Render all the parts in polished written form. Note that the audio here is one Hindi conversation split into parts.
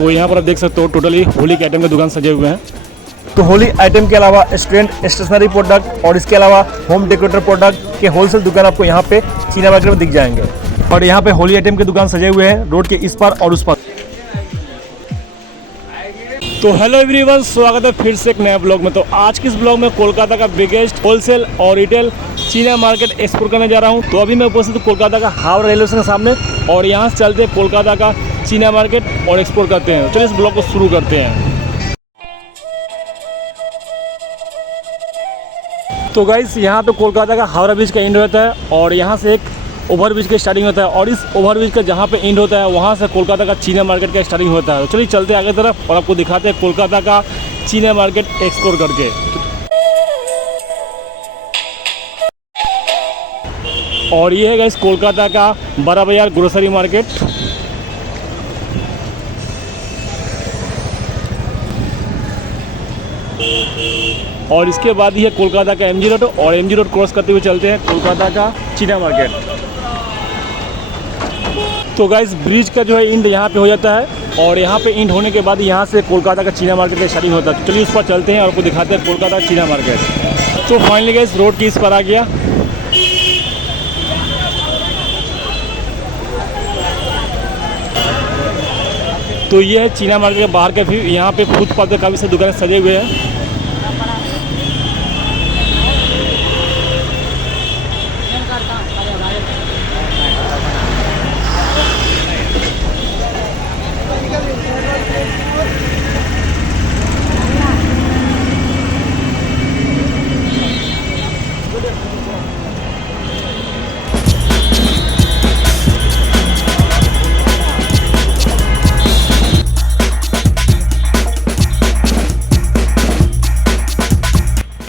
तो यहाँ पर आप देख सकते हो टोटली होली के आइटम की दुकान सजे हुए हैं। तो होली आइटम के अलावा स्टूडेंट स्टेशनरी प्रोडक्ट और इसके अलावा होम डेकोरेटर प्रोडक्ट के होलसेल दुकान आपको यहाँ पे चीना मार्केट में दिख जाएंगे। और यहाँ पे होली आइटम की दुकान सजे हुए हैं रोड के इस पार और उस पार। तो हेलो एवरीवन, स्वागत है फिर से एक नया ब्लॉग में। तो आज के इस ब्लॉग में कोलकाता का बिगेस्ट होलसेल और रिटेल चीना मार्केट एक्सप्लोर करने जा रहा हूँ। तो अभी मैं उपस्थित हूँ कोलकाता का हावड़ा रेलवे स्टेशन के सामने और यहाँ से चलते हैं कोलकाता का चीना मार्केट और एक्सप्लोर करते हैं। चलिए इस ब्लॉग को शुरू करते हैं। तो गाइस, यहाँ पे कोलकाता का हावड़ा ब्रिज का एंड होता है और यहाँ से एक ओवर ब्रिज का स्टार्टिंग होता है और इस ओवर ब्रिज का जहाँ पे एंड होता है वहाँ से कोलकाता का चीना मार्केट का स्टार्टिंग होता है। तो चलिए चलते हैं आगे तरफ और आपको दिखाते हैं कोलकाता का चीना मार्केट एक्सप्लोर करके। और ये है गाइस कोलकाता का बड़ा बाजार ग्रोसरी मार्केट। और इसके बाद ही है कोलकाता का एमजी रोड और एमजी रोड क्रॉस करते हुए चलते हैं कोलकाता का चीना मार्केट। तो गाइस, ब्रिज का जो है इंड यहाँ पे हो जाता है और यहाँ पे इंड होने के बाद यहाँ से कोलकाता का चीना मार्केट का स्टार्टिंग होता है। तो चलिए उस पर चलते हैं और आपको दिखाते हैं कोलकाता चीना मार्केट। तो फाइनली गाइस रोड की इस पर आ गया। तो ये है चीना मार्केट के बाहर का व्यू। यहाँ पे फुटपाथ पे काफ़ी सारी दुकानें सजे हुए हैं।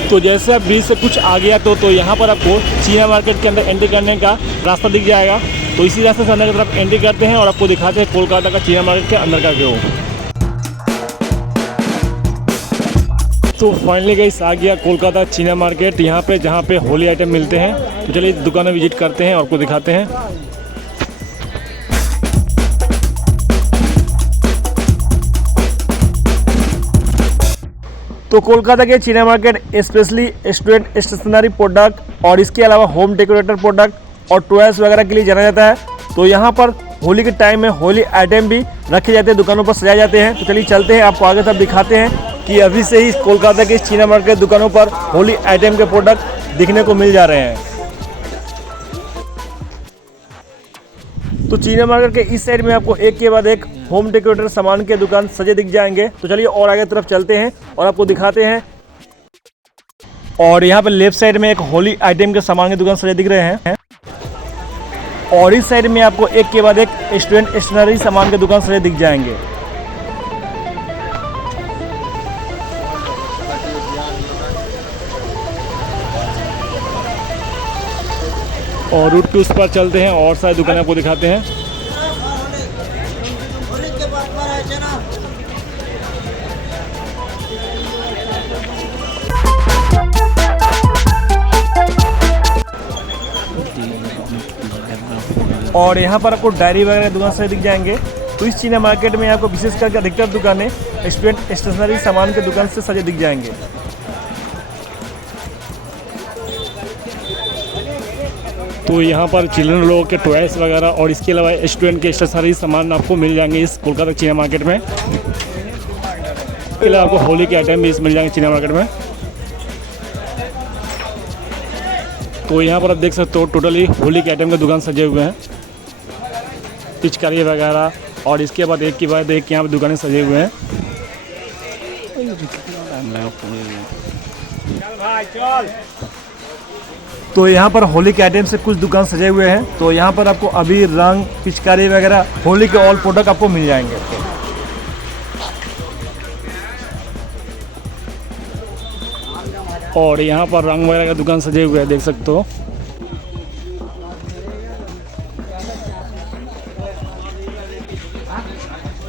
तो जैसे आप ब्रिज से कुछ आ गया तो यहाँ पर आपको चीना मार्केट के अंदर एंट्री करने का रास्ता दिख जाएगा। तो इसी रास्ते से अंदर की तरफ एंट्री करते हैं और आपको दिखाते हैं कोलकाता का चीना मार्केट के अंदर का व्यू। तो फाइनली गाइस आ गया कोलकाता चीना मार्केट, यहाँ पे जहाँ पे होली आइटम मिलते हैं। तो चलिए दुकान में विजिट करते हैं और आपको दिखाते हैं। तो कोलकाता के चीना market specially student stationery product और इसके अलावा होम डेकोरेटर प्रोडक्ट और टॉयज वगैरह के लिए जाना जाता है। तो यहाँ पर होली के टाइम में होली आइटम भी रखे जाते हैं, दुकानों पर सजाए जाते हैं। तो चलिए चलते हैं, आपको आगे तक दिखाते हैं कि अभी से ही कोलकाता के चीना मार्केट दुकानों पर होली आइटम के प्रोडक्ट दिखने को मिल जा रहे हैं। तो चीना मार्केट के इस साइड में आपको एक के बाद एक होम डेकोरेटर सामान के दुकान सजे दिख जाएंगे। तो चलिए और आगे तरफ चलते हैं और आपको दिखाते हैं। और यहाँ पे लेफ्ट साइड में एक होली आइटम के सामान के दुकान सजे दिख रहे हैं और इस साइड में आपको एक के बाद एक स्टूडेंट स्टेशनरी सामान के दुकान सजे दिख जाएंगे। और रूट के उस पर चलते हैं और सारी दुकानें आपको दिखाते हैं। और यहाँ पर आपको डायरी वगैरह दुकान से दिख जाएंगे। तो इस चीना मार्केट में आपको विशेष करके अधिकतर दुकानें स्टूडेंट स्टेशनरी सामान के दुकान से सजे दिख जाएंगे। तो यहाँ पर चिल्ड्रन लोगों के टॉयस वगैरह और इसके अलावा स्टूडेंट के स्टेशनरी सामान आपको मिल जाएंगे इस कोलकाता चीना मार्केट में। इसके अलावा आपको होली के आइटम भी मिल जाएंगे चीना मार्केट में। तो यहाँ पर आप देख सकते हो टोटली होली के आइटम के दुकान सजे हुए हैं, पिचकारी वगैरह और इसके बाद एक के बाद एक यहाँ पर दुकानें सजे हुए हैं। तो यहाँ पर होली के आइटम से कुछ दुकान सजे हुए हैं। तो यहाँ पर आपको अबीर, रंग, पिचकारी वगैरह होली के ऑल प्रोडक्ट आपको मिल जाएंगे। और यहाँ पर रंग वगैरह का दुकान सजे हुए हैं, देख सकते हो।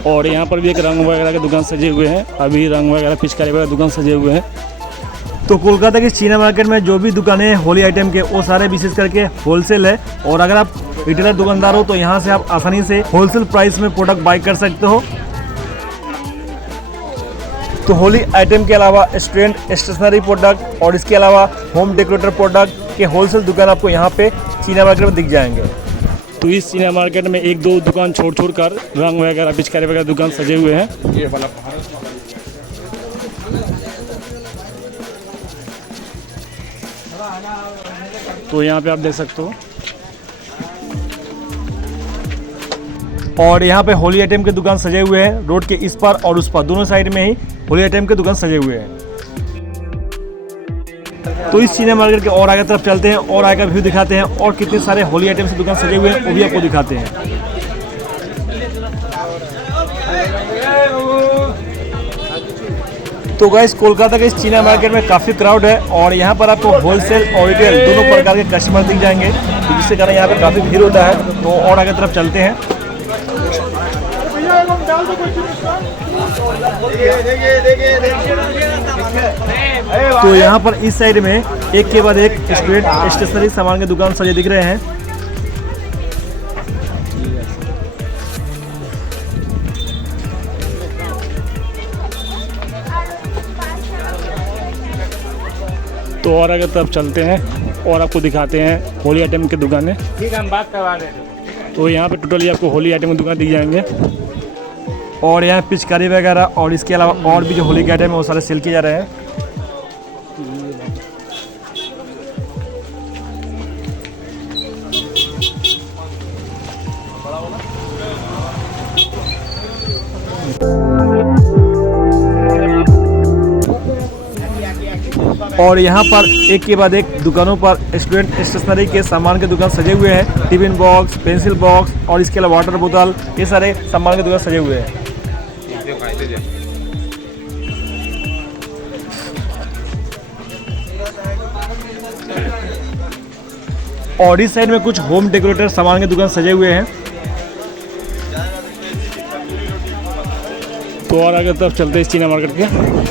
और यहाँ पर भी एक रंग वगैरह के दुकान सजे हुए हैं, अभी रंग वगैरह पिचकारी वगैरह दुकान सजे हुए हैं। तो कोलकाता की चीना मार्केट में जो भी दुकानें हैं होली आइटम के, वो सारे विशेष करके होलसेल है। और अगर आप रिटेलर दुकानदार हो तो यहाँ से आप आसानी से होलसेल प्राइस में प्रोडक्ट बाय कर सकते हो। तो होली आइटम के अलावा स्टूडेंट स्टेशनरी प्रोडक्ट और इसके अलावा होम डेकोरेटर प्रोडक्ट के होलसेल दुकान आपको यहाँ पे चीना मार्केट में दिख जाएंगे। तो इस चीना मार्केट में एक दो दुकान छोड़ कर रंग वगैरह पिचकारी वगैरह दुकान सजे हुए हैं। ये वाला तो यहाँ पे आप देख सकते हो। और यहाँ पे होली आइटम के दुकान सजे हुए हैं रोड के इस पार और उस पार, दोनों साइड में ही होली आइटम के दुकान सजे हुए हैं। तो इस चीना मार्केट के और आगे तरफ चलते हैं और आगे व्यू दिखाते हैं और कितने सारे होली आइटम से दुकान सजे हुए हैं वो भी आपको दिखाते हैं। तो गाइस कोलकाता के इस चीना मार्केट में काफ़ी क्राउड है और यहाँ पर आपको होलसेल और रिटेल दोनों प्रकार के कस्टमर दिख जाएंगे, तो जिसके कारण यहाँ पे काफ़ी भीड़ होता है। तो और आगे तरफ चलते हैं। तो यहाँ पर इस साइड में एक के बाद एक स्टूडेंट स्टेशनरी सामान के दुकान सजे दिख रहे हैं। तो और आगे तरफ चलते हैं और आपको दिखाते हैं होली आइटम की दुकानें। ठीक है, हम बात करवा रहे हैं। तो यहाँ पे टोटली आपको होली आइटम की दुकान दिख जाएंगे। और यहाँ पिचकारी वगैरह और इसके अलावा और भी जो होली के आइटम है वो सारे सेल किए जा रहे हैं। और यहाँ पर एक के बाद एक दुकानों पर स्टूडेंट स्टेशनरी के सामान के दुकान सजे हुए हैं। टिफिन बॉक्स, पेंसिल बॉक्स और इसके अलावा वाटर बोतल, ये सारे सामान के दुकान सजे हुए हैं। और इस साइड में कुछ होम डेकोरेटर सामान के दुकान सजे हुए हैं। तो और आगे तरफ चलते हैं इस चीना मार्केट के।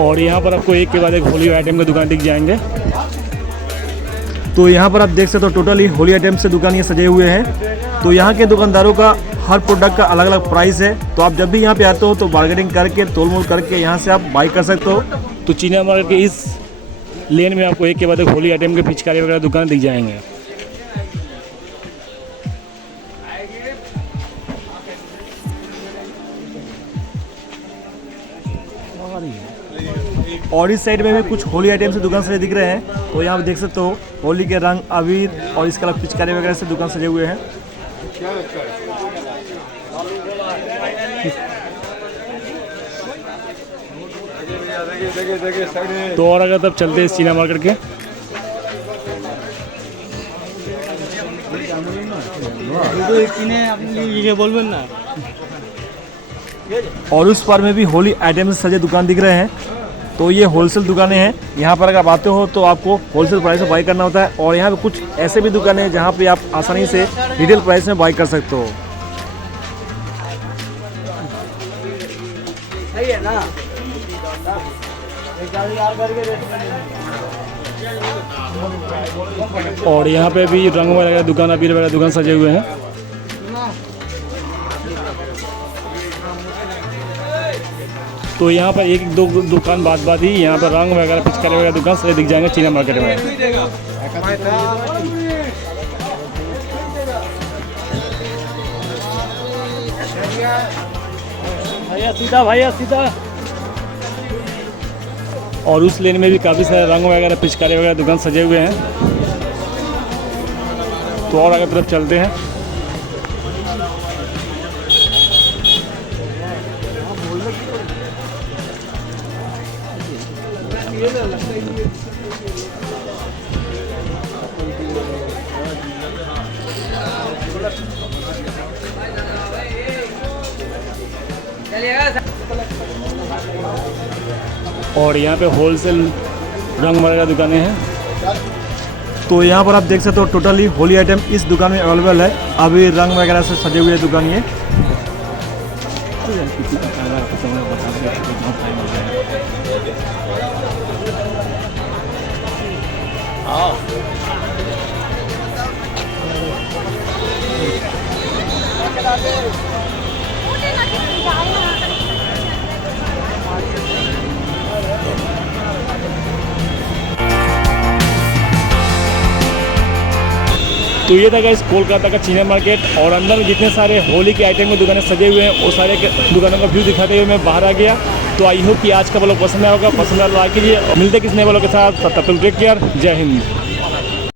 और यहाँ पर आपको एक के बाद एक होली आइटम की दुकान दिख जाएंगे। तो यहाँ पर आप देख सकते हो टोटली होली आइटम से दुकान ये सजे हुए हैं। तो यहाँ के दुकानदारों का हर प्रोडक्ट का अलग अलग प्राइस है, तो आप जब भी यहाँ पे आते हो तो बार्गेनिंग करके तोल मोल करके यहाँ से आप बाई कर सकते हो। तो चीना मार्केट के इस लेन में आपको एक के बाद एक होली आइटम के पिचकारी वगैरह दुकान दिख जाएंगे। और इस साइड में भी कुछ होली आइटम से दुकान सजे दिख रहे हैं। तो यहाँ पे देख सकते हो होली के रंग, अबीर और इसके अलावा पिचकारी वगैरह से दुकान सजे हुए हैं। तो और अगर तब चलते हैं इस चीना मार्केट के। और उस पार में भी होली आइटम से सजे दुकान दिख रहे हैं। तो ये होलसेल दुकानें हैं। यहाँ पर अगर आप आते हो तो आपको होलसेल प्राइस में बाई करना होता है। और यहाँ पे कुछ ऐसे भी दुकानें हैं जहाँ पे आप आसानी से रिटेल प्राइस में बाई कर सकते हो। सही है ना? और यहाँ पे भी रंग वगैरह दुकान, अबीर वगैरह दुकान सजे हुए हैं। तो यहाँ पर एक दो दुकान बाद ही यहाँ पर रंग वगैरह पिचकारी वगैरह दुकान सजे दिख जाएंगे चीना मार्केट में। भैया सीधा। और उस लेन में भी काफ़ी सारे रंग वगैरह पिचकारी वगैरह दुकान सजे हुए हैं। तो और आगे तरफ चलते हैं। और यहाँ पे होलसेल रंग वगैरह दुकानें हैं। तो यहाँ पर आप देख सकते हो टोटली होली आइटम इस दुकान में अवेलेबल है। अभी रंग वगैरह से सजे हुए दुकान ये। किसी का कैमरा समय बता दिया कितना टाइम हो गया। तो ये था गाइस कोलकाता का चीना मार्केट, और अंदर में जितने सारे होली के आइटम की दुकानें सजे हुए हैं वो सारे दुकानों का व्यू दिखाते हुए मैं बाहर आ गया। तो आई होप कि आज का ब्लॉग पसंद आया होगा, पसंद आया लाइक कीजिए और मिलते किस नए ब्लॉग के साथ, तब तक टेक केयर, जय हिंद।